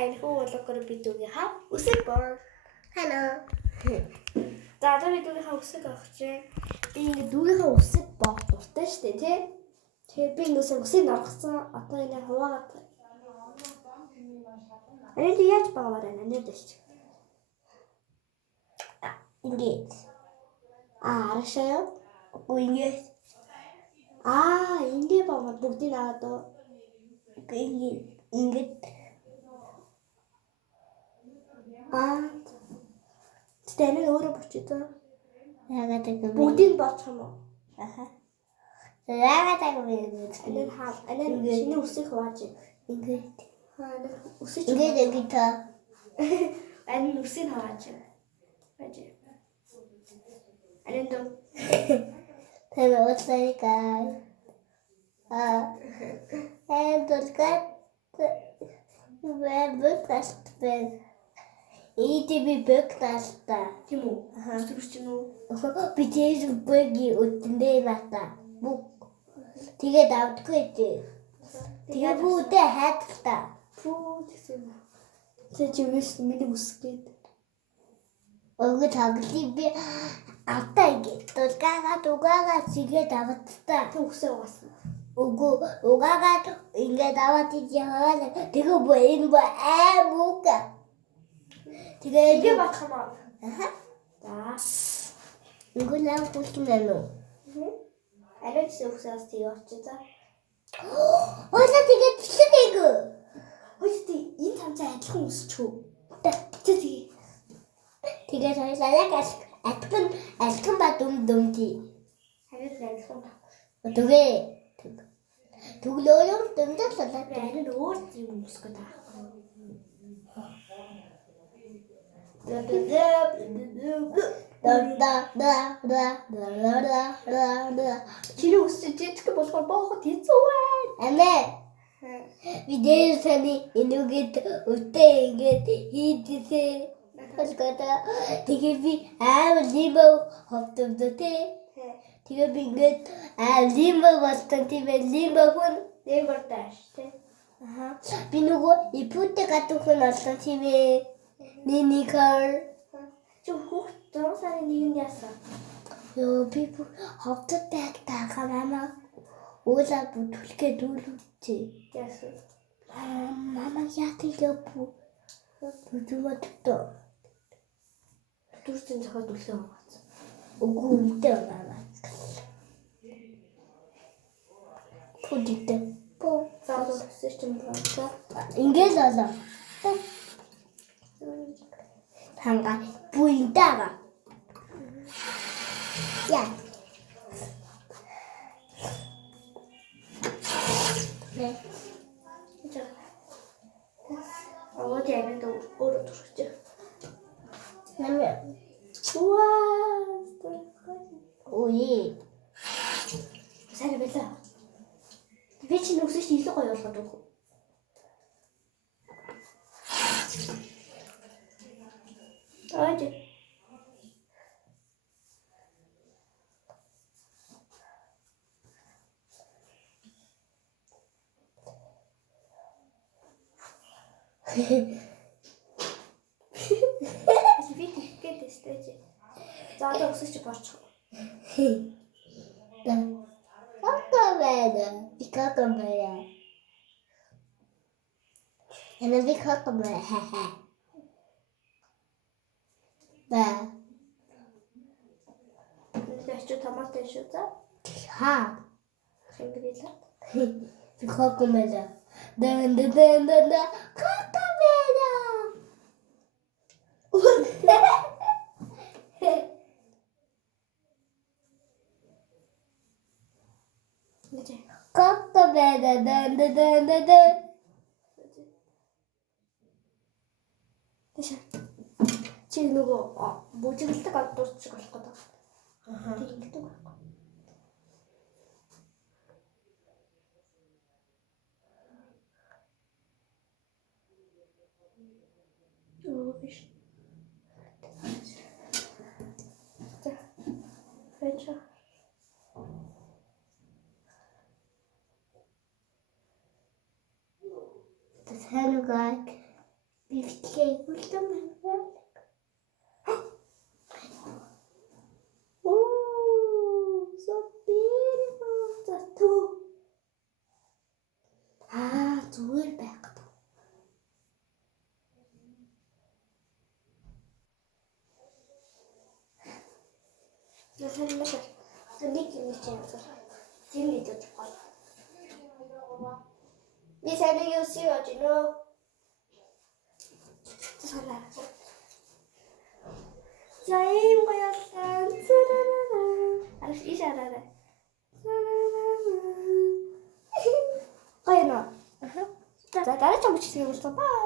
айхуу болгоор бидүүгийнхаа үсэг бор. Hello. За одоо бидүүгийнхаа үсэг авах чинь би ингэ дүүгийнхаа үсэг боох дуртай штэ тий. Тэгэхээр би ингэ үсэг наргасан одоо энэ хуваагаад. Энэ яаж баавар байна дэвч. Ингээд. Арашаа. Үгүй ингээд. Ингэ баавар бүгдийг аваад оо. Ингээд. Тэний өөрөө болчихоо. Яагаад гэвэл Бүгдийг боочих юм уу? Яагаад гэвэл Анаа шинэ үсэг хувааж. ингээд. Үсэг Ингээд та. Анаа үсэг хувааж. Бааж. Анаа дөө. Тэр уусайгаа. Только бэктэст бэн. Эдиби бэктэста. Тийм үү? Үсэг чинь үү? Битээс бэги үтэндээ бата. Бүк. Тэгээд авдаггүй дээ. Тэгээ бүгдээ хайдтаа. Фүү гэсэн юм. Тэ чи виш миний үсэг гээд. Өгөө таглий би автаа ингээд. Дугаагаа чигээд авдтаа. Тэ үсэг угаасан. Угаагаад ингээд аваад яваад тэгээ энэ бүк. Тэгээ батах юм аа. За. Ингээд лав хүлнэ нөө. Арай ч үсгээс тийг очиж за. Өөсөө тэгээд чигээг. Хөөе энэ тамцаа адилхан үсчихв. Тэгээд хоёлаа яг алкан ба дүмдий. Харин адилхан тах. Тэгээ төглөөрөөр дүмдэл болоод Арай өөр юм үсгээд байгаа. Чиний үсч жижиг болохоор бооход хэцүү байна. Амээ. Видео таны энүүгээд өтөө ингээд хийдээ. Тэгээ би лимбо ховтовдоо тий. Тэгээ би ингээд лимбо болсон тийм лимбо хүн Нэмэрдэж тий. Би нөгөө ипүтэ гатухан болсон тийм ээ. Ниникар. Чи хүүхд 6 сарын 1-нд яасан? Ёо би ховтодтай таагаа мама уулаа бүтүүлгээ дүүлүүлчихээ. Яасан. Мама яатыг бүү. Бүдүүмэдтэй. Дүрцэн зохиод үлээ аваад. Үгүй үнтэй мама. Бүдүүтэй. Заавал өсөж юм байна. Ингээд болоо. Танга бүинтага. Яа. Аваад яг өөрөө туршиж. Нэмээ. Ваа. Ой. Сайн байлаа. Би чинь өсөж илүү гоё болгоод өгөх. Аач. Би тэгээд стэйж. За одоо өсөж борчих. Какаведа. Какаведа. Яна би какаведа. Ха. Ба. Тэч томатой шүү за. Ха. Шингэлээ. Би какаведа. Дан. Какаведа. Какаведа. Дан. Чи нөгөө бүжиглдэг адуурч болох гэдэг. Тэг ингэдэг байхгүй. Биш. Вечер. Сайн уу гай? Үлдлээ. Үлдэн байна. Oh, so beautiful. Tattoo. Зүгээр байх гэдэг. Яасан маш нэг юм чинь тийм мэдэж байна. Би сайн юу сийж нөө. Санаа. Займ гоёлсан. Арш ишараа. Гоё нөө. За дараа ч юм чи юм уу?